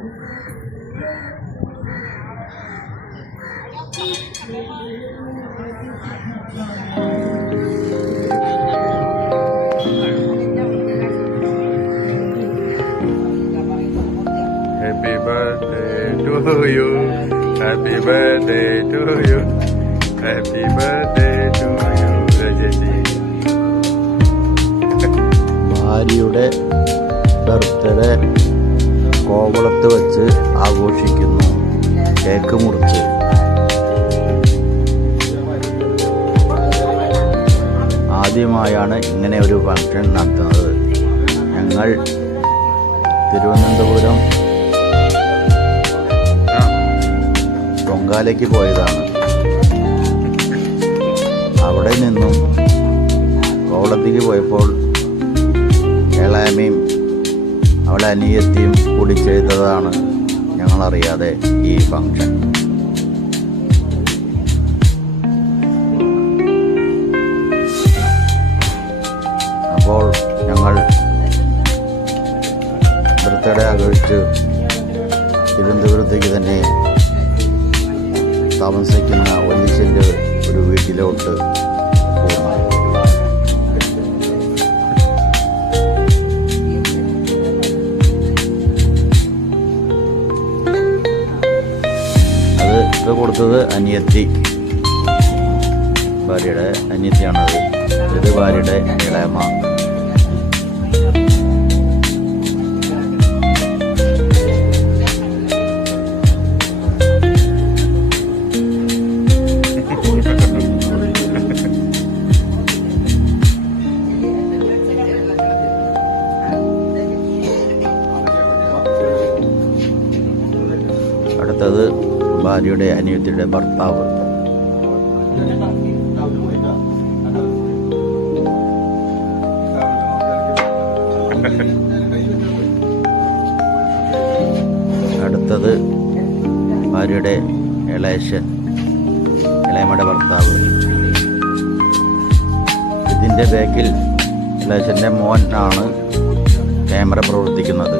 Happy birthday to you. Happy birthday to you. Happy birthday to you, ചേച്ചി. ഭാര്യയുടെ birthday കോവളത്ത് വെച്ച് ആഘോഷിക്കുന്നു. കേക്ക് മുറിച്ച് ആദ്യമായാണ് ഇങ്ങനെ ഒരു ഫംഗ്ഷൻ നടത്തുന്നത്. ഞങ്ങൾ തിരുവനന്തപുരം പൊങ്കാലയ്ക്ക് പോയതാണ്. അവിടെ നിന്നും കോവളത്തേക്ക് പോയപ്പോൾ ഏളാമയും അവളെ അനിയത്തിയും കൂടി ചെയ്തതാണ് ഞങ്ങളറിയാതെ ഈ ഫംഗ്ഷൻ. അപ്പോൾ ഞങ്ങൾ ബർത്ത്ഡേ ആഘോഷിച്ച് തിരുവനന്തപുരത്തേക്ക് തന്നെ താമസിക്കുന്ന വല്യച്ഛൻ്റെ ഒരു വീട്ടിലോട്ട് പോകുന്നു. അത് കൊടുത്തത് അനിയത്തി, ഭാര്യയുടെ അനിയത്തിയാണത്. ഇത് ഭാര്യയുടെ ഇളയമ്മ. അടുത്തത് ഭാര്യയുടെ അനിയത്തിയുടെ ഭർത്താവ്. അടുത്തത് ഭാര്യയുടെ ഇളയച്ഛൻ, ഇളയമ്മയുടെ ഭർത്താവ്. ഇതിൻ്റെ ബാക്കിൽ ഇളയച്ഛൻ്റെ മോൻ ആണ് ക്യാമറ പ്രവർത്തിക്കുന്നത്.